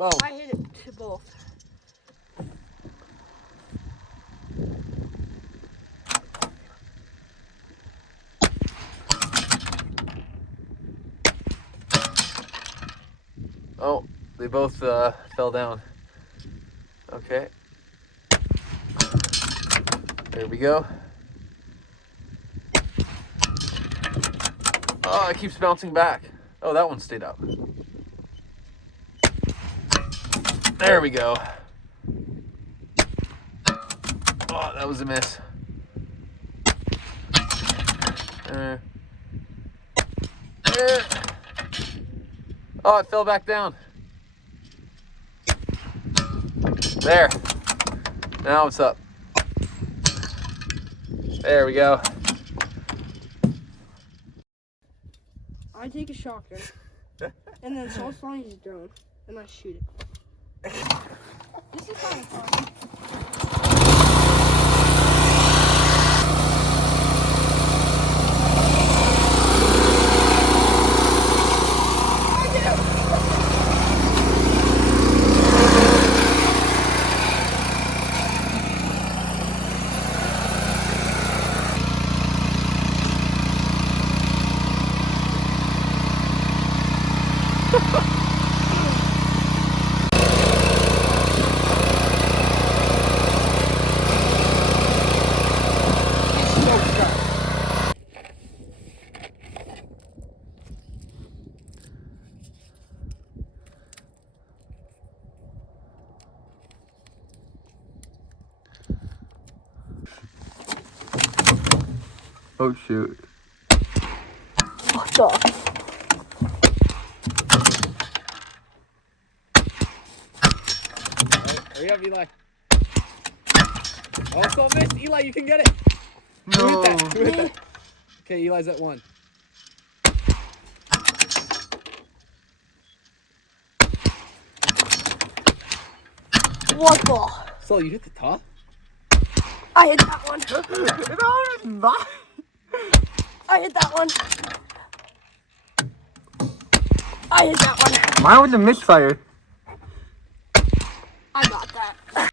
Boom. I hit it to both. Oh, they both fell down. Okay. There we go. Oh, it keeps bouncing back. Oh, that one stayed up. There we go. Oh, that was a miss. Oh, it fell back down. There. Now it's up. There we go. I take a shotgun, and then Saul finds a drone, and I shoot it. This is kind of fun. Oh shoot. What the? Hurry up, Eli. Oh, so missed. Eli, you can get it. No. Who hit that? Who hit that? Okay, Eli's at 1. What the? So you hit the top? I hit that one. That was mine. I hit that one. I hit that one. Mine was a misfire. I got that.